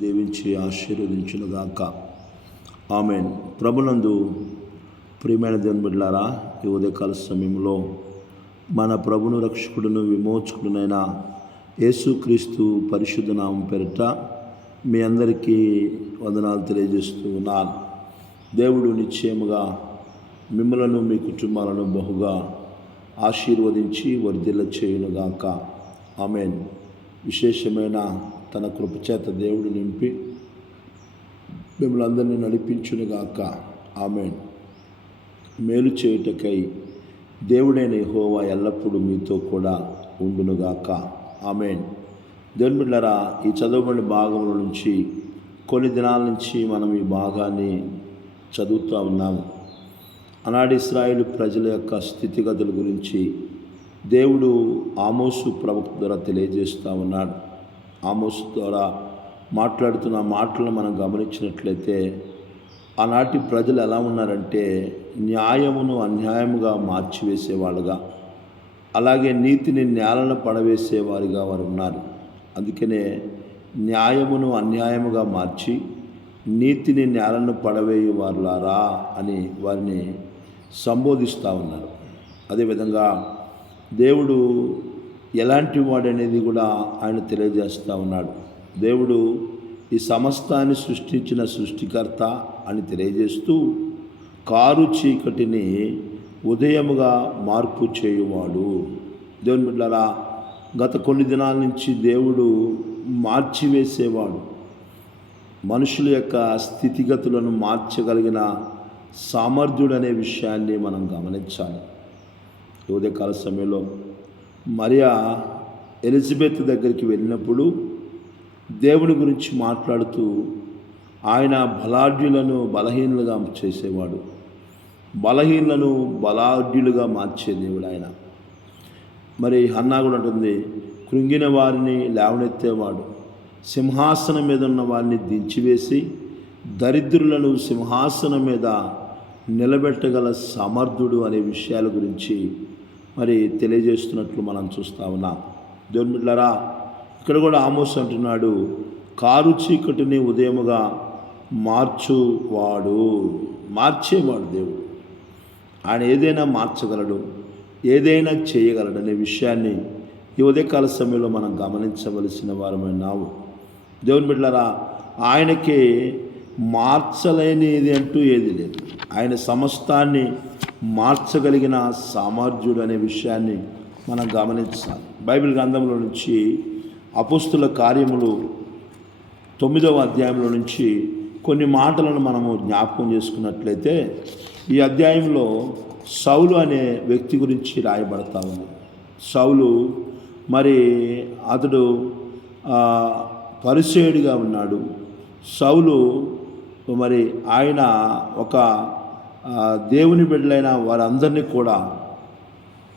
దీవించి ఆశీర్వదించునుగాక. ఆమేన్. ప్రభునందు ప్రియమైన దేవుని బిడ్డలారా, ఈ ఉదయకాల సమయంలో మన ప్రభును రక్షకుడును విమోచకుడునైన యేసుక్రీస్తు పరిశుద్ధ నామం పేరిట మీ అందరికీ వందనాలు తెలియజేస్తూ ఉన్నాను. దేవుడు నిశ్చయముగా మిమ్మలను మీ కుటుంబాలను బహుగా ఆశీర్వదించి వర్ధిల్ల చేయునుగాక. ఆమేన్. విశేషమైన తన కృపచేత దేవుడు నింపి మిమ్మల్ని అందరినీ నడిపించునుగాక. ఆమేన్. మేలు చేయుటకై దేవుడైన యెహోవా ఎల్లప్పుడూ మీతో కూడా ఉండునుగాక. ఆమేన్. దేవుని బిడ్డలారా, ఈ చదవబడిన భాగంలో నుంచి కొన్ని దినాల నుంచి మనం ఈ భాగాన్ని చదువుతూ ఉన్నాము. ఆనాడు ఇశ్రాయేలు ప్రజల యొక్క స్థితిగతుల గురించి దేవుడు ఆమోసు ప్రవక్త ద్వారా తెలియజేస్తూ ఉన్నాడు. ఆమోసు ద్వారా మాట్లాడుతున్న మాటలను మనం గమనించినట్లయితే ఆనాటి ప్రజలు ఎలా ఉన్నారంటే న్యాయమును అన్యాయముగా మార్చివేసేవాళ్ళుగా, అలాగే నీతిని నేలను పడవేసేవారిగా వారు ఉన్నారు. అందుకనే న్యాయమును అన్యాయముగా మార్చి నీతిని నేలను పడవేయువారులారా అని వారిని సంబోధిస్తూ ఉన్నారు. అదేవిధంగా దేవుడు ఎలాంటి వాడనేది కూడా ఆయన తెలియజేస్తూ ఉన్నాడు. దేవుడు ఈ సమస్తాన్ని సృష్టించిన సృష్టికర్త అని తెలియజేస్తూ కారు చీకటిని ఉదయముగా మార్పు చేయువాడు. దేవుని బిడ్డలారా, గత కొన్ని దినాల నుంచి దేవుడు మార్చివేసేవాడు. మనుషుల యొక్క స్థితిగతులను మార్చగలిగిన సామర్థ్యుడు అనే విషయాన్ని మనం గమనించాలి. ఉదయకాల సమయంలో మరియా ఎలిజబెత్ దగ్గరికి వెళ్ళినప్పుడు దేవుని గురించి మాట్లాడుతూ ఆయన బలాఢ్యులను బలహీనులుగా చేసేవాడు, బలహీనులను బలాఢ్యులుగా మార్చే దేవుడు ఆయన. మరి హన్నా కూడా ఉంటుంది, కృంగిన వారిని లేవనెత్తేవాడు, సింహాసనం మీద ఉన్న వారిని దించివేసి దరిద్రులను సింహాసనం మీద నిలబెట్టగల సమర్థుడు అనే విషయాల గురించి మరి తెలియజేస్తున్నట్లు మనం చూస్తూ ఉన్నాం. దేవుని బిడ్డలారా, ఇక్కడ కూడా ఆమోస్ అంటున్నాడు, కారు చీకటిని ఉదయముగా మార్చేవాడు దేవుడు. ఆయన ఏదైనా మార్చగలడు, ఏదైనా చేయగలడు అనే విషయాన్ని ఈ ఉదయకాల సమయంలో మనం గమనించవలసిన వారమైనావు. దేవుని బిడ్డలారా, ఆయనకి మార్చలేనిది అంటూ ఏది లేదు. ఆయన సమస్తాన్ని మార్చగలిగిన సామర్థ్యుడు అనే విషయాన్ని మనం గమనించాలి. బైబిల్ గ్రంథంలో నుంచి అపోస్తుల కార్యములు 9వ అధ్యాయంలో నుంచి కొన్ని మాటలను మనము జ్ఞాపకం చేసుకున్నట్లయితే ఈ అధ్యాయంలో సౌలు అనే వ్యక్తి గురించి రాయబడతా ఉంది. సౌలు మరి అతడు పరిసేయుడిగా ఉన్నాడు. సౌలు మరి ఆయన ఒక దేవుని బిడ్డలైన వారందరినీ కూడా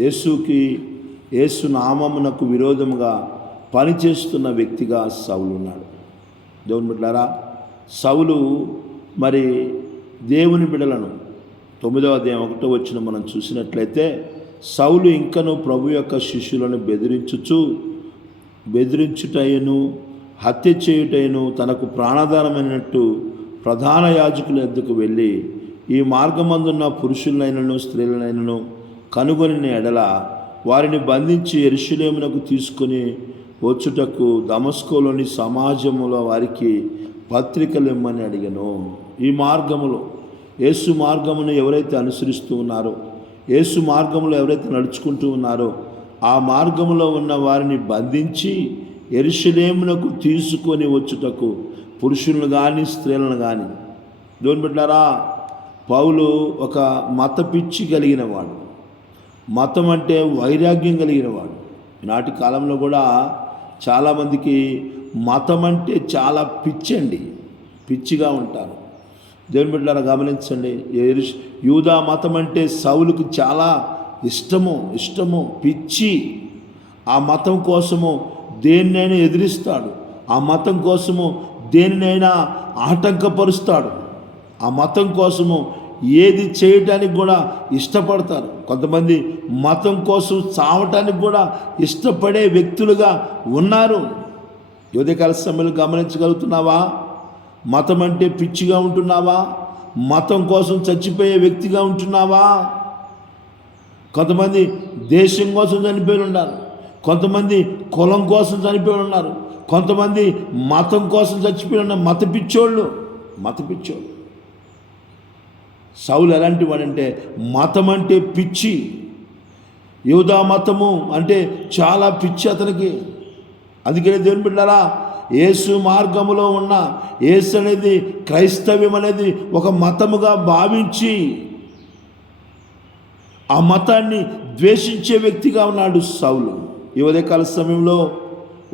యేసు నామమునకు విరోధముగా పనిచేస్తున్న వ్యక్తిగా సౌలు ఉన్నాడు. దేవుని బిడ్డలారా, సౌలు మరి దేవుని బిడ్డలను 9వ అధ్యాయం 1వ వచనం మనం చూసినట్లయితే సౌలు ఇంకను ప్రభు యొక్క శిష్యులను బెదిరించుటయును హత్య చేయుటయును తనకు ప్రాణాధారమైనట్టు ప్రధాన యాజకుల యొద్దకు వెళ్ళి ఈ మార్గమందున్న పురుషులైనను స్త్రీలనైనను కనుగొనిన ఎడల వారిని బంధించి యెరూషలేమునకు తీసుకొని వచ్చుటకు దమస్కులోని సమాజములో వారికి పత్రికలు ఇమ్మని అడిగాను. ఈ మార్గములో యేసు మార్గమును ఎవరైతే అనుసరిస్తూ ఉన్నారో, యేసు మార్గములో ఎవరైతే నడుచుకుంటూ ఉన్నారో ఆ మార్గములో ఉన్న వారిని బంధించి యెరూషలేమునకు తీసుకొని వచ్చుటకు పురుషులను కానీ స్త్రీలను కానీ. దేవుని బిడ్డలారా, పౌలు ఒక మత పిచ్చి కలిగిన వాడు, మతం అంటే వైరాగ్యం కలిగిన వాడు. నాటి కాలంలో కూడా చాలామందికి మతం అంటే చాలా పిచ్చిగా ఉంటారు. దేవుని బిడ్డలారా గమనించండి, యూదా మతం అంటే సౌలుకి చాలా ఇష్టము పిచ్చి. ఆ మతం కోసము దేన్నైనా ఎదిరిస్తాడు, ఆ మతం కోసము దేనినైనా ఆటంకపరుస్తాడు, ఆ మతం కోసము ఏది చేయటానికి కూడా ఇష్టపడతారు. కొంతమంది మతం కోసం చావటానికి కూడా ఇష్టపడే వ్యక్తులుగా ఉన్నారు. ఉదయకాల సమయంలో గమనించగలుగుతున్నావా? మతం అంటే పిచ్చిగా ఉంటున్నావా? మతం కోసం చచ్చిపోయే వ్యక్తిగా ఉంటున్నావా? కొంతమంది దేశం కోసం చనిపోయి ఉన్నారు, కొంతమంది కులం కోసం చనిపోయి ఉన్నారు, కొంతమంది మతం కోసం చచ్చిపోయి ఉన్నారు. మత పిచ్చోళ్ళు. సౌలు ఎలాంటి వాడంటే మతం అంటే పిచ్చి. యూదా మతము అంటే చాలా పిచ్చి అతనికి. అందుకనే దేవుని బిడ్డలారా, యేసు మార్గములో ఉన్న యేసు అనేది, క్రైస్తవ్యం అనేది ఒక మతముగా భావించి ఆ మతాన్ని ద్వేషించే వ్యక్తిగా ఉన్నాడు సౌలు. ఈ ఉదయకాల సమయంలో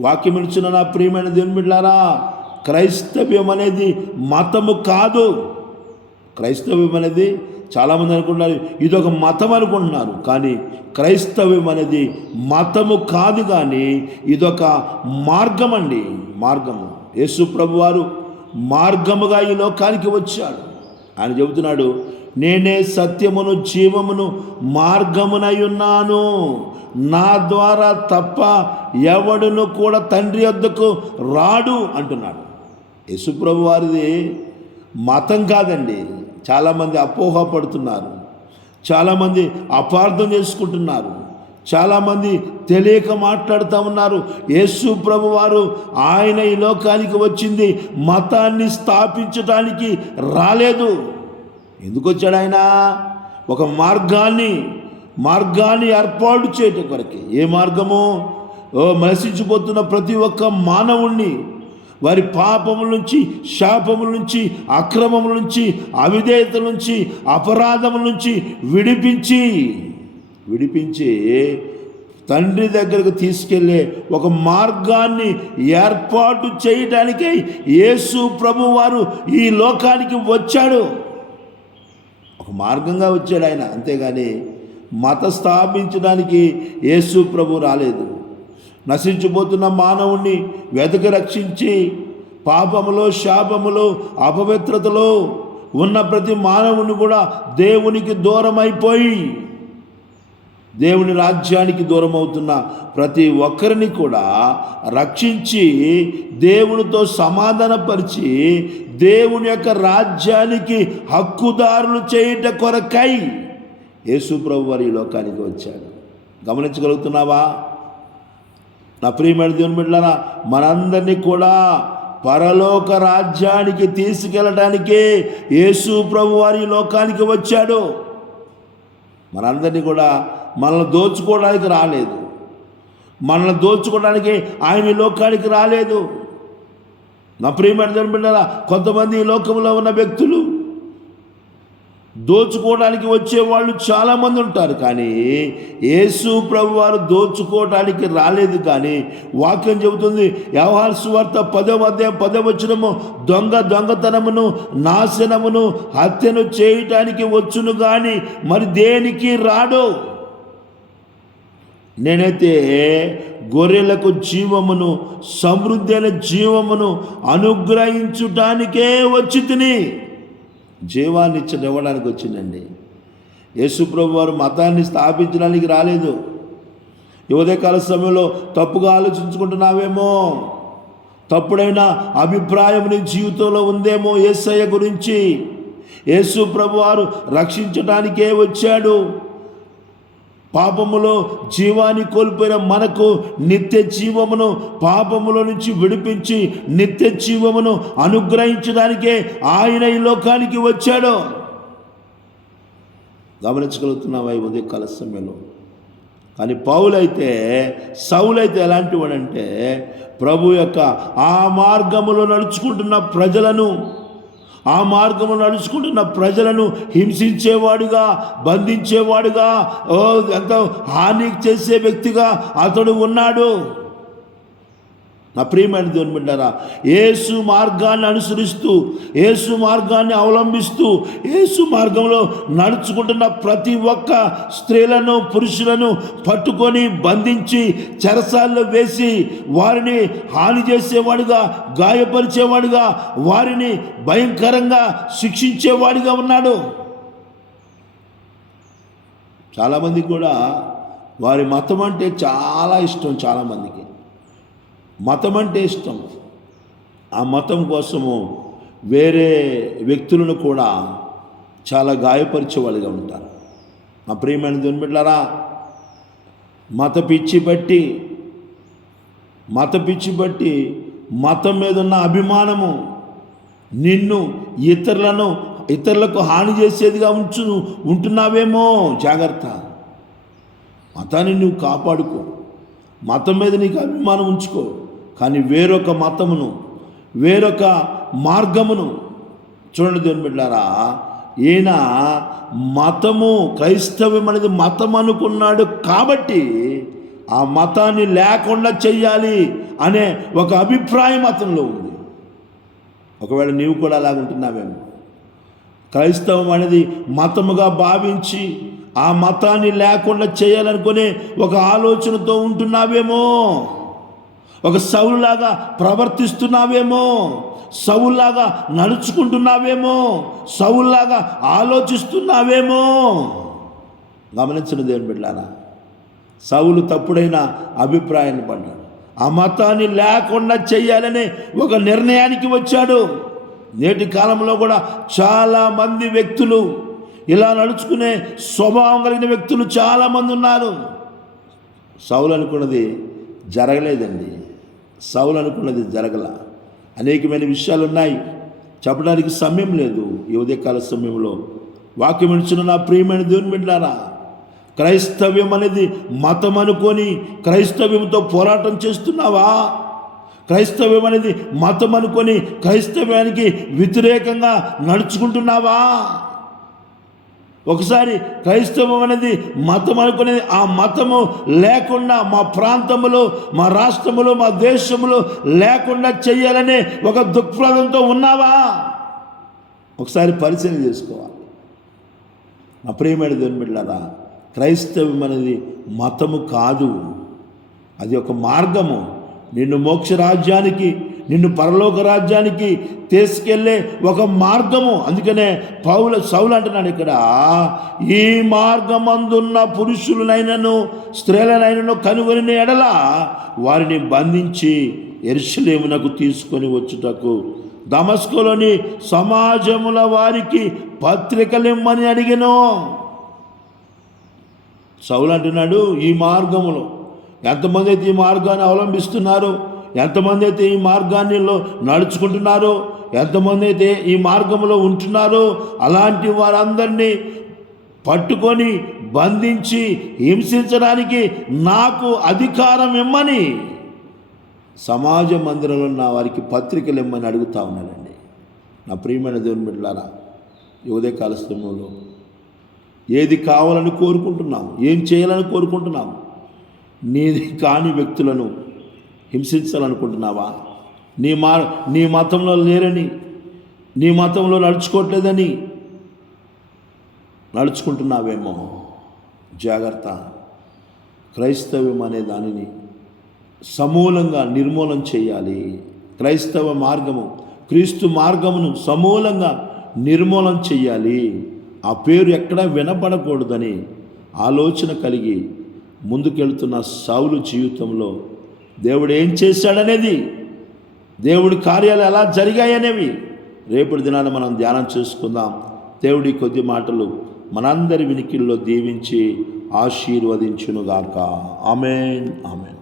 వాక్యం ఇచ్చిన నా ప్రియమైన దేవుని బిడ్డలారా, క్రైస్తవ్యం అనేది మతము కాదు. క్రైస్తవ్యం అనేది చాలామంది అనుకుంటున్నారు ఇదొక మతం అనుకుంటున్నారు, కానీ క్రైస్తవ్యం అనేది మతము కాదు, కానీ ఇదొక మార్గం అండి. మార్గము. యేసు ప్రభు వారు మార్గముగా ఈ లోకానికి వచ్చాడు. ఆయన చెబుతున్నాడు, నేనే సత్యమును జీవమును మార్గమునై ఉన్నాను, నా ద్వారా తప్ప ఎవడును కూడా తండ్రి వద్దకు రాడు అంటున్నాడు. యేసు ప్రభు వారిది మతం కాదండి. చాలామంది అపోహపడుతున్నారు, చాలామంది అపార్థం చేసుకుంటున్నారు, చాలామంది తెలియక మాట్లాడుతూ ఉన్నారు. యేసు ప్రభు వారు ఆయన ఈ లోకానికి వచ్చింది మతాన్ని స్థాపించడానికి రాలేదు. ఎందుకు వచ్చాడు ఆయన? ఒక మార్గాన్ని ఏర్పాటు చేయటం కొరకే. ఏ మార్గము? నశించిపోతున్న ప్రతి ఒక్క మానవుణ్ణి వారి పాపముల నుంచి, శాపముల నుంచి, అక్రమముల నుంచి, అవిధేయతల నుంచి, అపరాధముల నుంచి విడిపించి తండ్రి దగ్గరకు తీసుకెళ్ళే ఒక మార్గాన్ని ఏర్పాటు చేయడానికై యేసు ప్రభు వారు ఈ లోకానికి వచ్చాడు. ఒక మార్గంగా వచ్చాడు ఆయన, అంతేగాని మత స్థాపించడానికి యేసు ప్రభు రాలేదు. నశించిపోతున్న మానవుణ్ణి వెతక రక్షించి పాపములో, శాపములో, అపవిత్రతలో ఉన్న ప్రతి మానవుని కూడా దేవునికి దూరం అయిపోయి దేవుని రాజ్యానికి దూరం అవుతున్న ప్రతి ఒక్కరిని కూడా రక్షించి దేవునితో సమాధానపరిచి దేవుని యొక్క రాజ్యానికి హక్కుదారులు చేయుట కొరకై యేసు ప్రభు వారి లోకానికి వచ్చాడు. గమనించగలుగుతున్నావా? నా ప్రియమైన దేవుని బిడ్డలారా, మనందరినీ కూడా పరలోక రాజ్యానికి తీసుకెళ్ళటానికే యేసు ప్రభు వారి లోకానికి వచ్చాడు. మనందరినీ కూడా మనల్ని దోచుకోవడానికి రాలేదు. మనల్ని దోచుకోవడానికి ఆయన ఈ లోకానికి రాలేదు. నా ప్రియమైన దేవుని బిడ్డలారా, కొంతమంది ఈ లోకంలో ఉన్న వ్యక్తులు దోచుకోవడానికి వచ్చేవాళ్ళు చాలామంది ఉంటారు, కానీ యేసు ప్రభు వారు దోచుకోవడానికి రాలేదు. కానీ వాక్యం చెబుతుంది, యోహాను సువార్త 10వ అధ్యాయం 10వ వచనము, దొంగతనమును, నాశనమును, హత్యను చేయటానికి వచ్చును కానీ మరి దేనికి రాడు. నేనైతే గొర్రెలకు జీవమును, సమృద్ధి అయిన జీవమును అనుగ్రహించుటానికే వచ్చి తిని. జీవాన్ని ఇవ్వడానికి వచ్చిందండి. యేసు ప్రభు వారు మతాన్ని స్థాపించడానికి రాలేదు. ఉదయకాల సమయంలో తప్పుగా ఆలోచించుకుంటున్నావేమో, తప్పుడైన అభిప్రాయం నీ జీవితంలో ఉందేమో యేసయ్య గురించి. యేసు ప్రభు వారు రక్షించడానికే వచ్చాడు. పాపములో జీవాన్ని కోల్పోయిన మనకు నిత్య జీవమును, పాపములో నుంచి విడిపించి నిత్య జీవమును అనుగ్రహించడానికే ఆయన ఈ లోకానికి వచ్చాడు. గమనించగలుగుతున్నావా ఈ ఉదయకాల సమయంలో? కానీ సౌలైతే ఎలాంటి వాడంటే, ప్రభు యొక్క ఆ మార్గములో నడుచుకుంటున్న ప్రజలను, ఆ మార్గము నడుచుకుంటున్న ప్రజలను హింసించేవాడుగా, బంధించేవాడుగా, ఎంతో హాని చేసే వ్యక్తిగా అతడు ఉన్నాడు. నా ప్రియమైన దేవుని బిడ్డలారా, యేసు మార్గాన్ని అనుసరిస్తూ, యేసు మార్గాన్ని అవలంబిస్తూ, యేసు మార్గంలో నడుచుకుంటున్న ప్రతి ఒక్క స్త్రీలను, పురుషులను పట్టుకొని బంధించి చెరసాల్లో వేసి వారిని హాని చేసేవాడుగా, గాయపరిచేవాడుగా, వారిని భయంకరంగా శిక్షించేవాడిగా ఉన్నాడు. చాలామంది కూడా వారి మతం అంటే చాలా ఇష్టం. చాలామందికి మతం అంటే ఇష్టం. ఆ మతం కోసము వేరే వ్యక్తులను కూడా చాలా గాయపరిచే వాళ్ళుగా ఉంటారు. మా ప్రియమైన దేవుని బిడ్డలారా, మత పిచ్చి బట్టి మతం మీద ఉన్న అభిమానము నిన్ను ఇతరులకు హాని చేసేదిగా ఉంటున్నావేమో. జాగ్రత్త. మతాన్ని నువ్వు కాపాడుకో, మతం మీద నీకు అభిమానం ఉంచుకో, కానీ వేరొక మతమును, వేరొక మార్గమును చూడండి దేవుని బిడ్డలారా. ఈయన మతము, క్రైస్తవ్యం అనేది మతం అనుకున్నాడు కాబట్టి ఆ మతాన్ని లేకుండా చెయ్యాలి అనే ఒక అభిప్రాయం అతనిలో ఉంది. ఒకవేళ నీవు కూడా అలాగుంటున్నావేమో. క్రైస్తవం అనేది మతముగా భావించి ఆ మతాన్ని లేకుండా చేయాలనుకునే ఒక ఆలోచనతో ఉంటున్నావేమో. ఒక సౌలులాగా ప్రవర్తిస్తున్నావేమో, సౌలులాగా నడుచుకుంటున్నావేమో, సౌలులాగా ఆలోచిస్తున్నావేమో. గమనించిన దేవుని బిడ్డలారా, సౌలు తప్పుడైన అభిప్రాయాన్ని పడ్డాడు. ఆ మతాన్ని లేకుండా చేయాలనే ఒక నిర్ణయానికి వచ్చాడు. నేటి కాలంలో కూడా చాలామంది వ్యక్తులు, ఇలా నడుచుకునే స్వభావం కలిగిన వ్యక్తులు చాలామంది ఉన్నారు. సౌలు అనుకున్నది జరగలేదండి. సౌలు అనుకున్నది జరగల. అనేకమైన విషయాలు ఉన్నాయి, చెప్పడానికి సమయం లేదు. ఈ ఉదయకాల సమయంలో వాక్యం ఇచ్చిన నా ప్రియమైన దేవుని బిడ్డలారా, క్రైస్తవ్యం అనేది మతం అనుకొని క్రైస్తవ్యంతో పోరాటం చేస్తున్నావా? క్రైస్తవ్యం అనేది మతం అనుకొని క్రైస్తవ్యానికి వ్యతిరేకంగా నడుచుకుంటున్నావా? ఒకసారి క్రైస్తవం అనేది మతం అనుకునేది, ఆ మతము లేకుండా మా ప్రాంతంలో, మా రాష్ట్రంలో, మా దేశంలో లేకుండా చెయ్యాలనే ఒక దృక్పథంతో ఉన్నావా? ఒకసారి పరిశీలన చేసుకోవాలి. మా ప్రియమైన దేవుని బిడ్డలారా, క్రైస్తవం అనేది మతము కాదు, అది ఒక మార్గము. నిన్ను మోక్ష రాజ్యానికి, నిన్ను పరలోక రాజ్యానికి తీసుకెళ్ళే ఒక మార్గము. అందుకనే సౌలు అంటున్నాడు ఇక్కడ, ఈ మార్గమందున్న పురుషులనైనను స్త్రీలనైనను కనుగొని ఎడల వారిని బంధించి యెరూషలేమునకు తీసుకొని వచ్చుటకు దమస్కులోని సమాజముల వారికి పత్రికలిమ్మని అడిగెను. సౌలు అంటున్నాడు, ఈ మార్గములో ఎంతమంది అయితే ఈ మార్గాన్ని అవలంబిస్తున్నారో, ఎంతమంది అయితే ఈ మార్గాన్ని నడుచుకుంటున్నారో, ఎంతమంది అయితే ఈ మార్గంలో ఉంటున్నారో, అలాంటి వారందరినీ పట్టుకొని బంధించి హింసించడానికి నాకు అధికారం ఇమ్మని సమాజ మందిరంలో ఉన్న వారికి పత్రికలు ఇమ్మని అడుగుతా ఉన్నాడండి. నా ప్రియమైన దేవుని బిడ్డలారా, ఈ ఉదయకాల సమయంలో ఏది కావాలని కోరుకుంటున్నాం, ఏం చేయాలని కోరుకుంటున్నాం? నీది కాని వ్యక్తులను హింసించాలనుకుంటున్నావా? నీ మతంలో లేరని, నీ మతంలో నడుచుకోవట్లేదని నడుచుకుంటున్నావేమో. జాగ్రత్త. క్రైస్తవ్యం అనే దానిని సమూలంగా నిర్మూలన చేయాలి. క్రైస్తవ మార్గము, క్రీస్తు మార్గమును సమూలంగా నిర్మూలన చేయాలి. ఆ పేరు ఎక్కడా వినపడకూడదని ఆలోచన కలిగి ముందుకెళ్తున్న సౌలు జీవితంలో దేవుడు ఏం చేశాడనేది, దేవుడి కార్యాలు ఎలా జరిగాయనేవి రేపటి దినాన మనం ధ్యానం చేసుకుందాం. దేవుడి కొద్ది మాటలు మనందరి వినికిల్లో దీవించి ఆశీర్వదించునుగాక. ఆమేన్, ఆమేన్.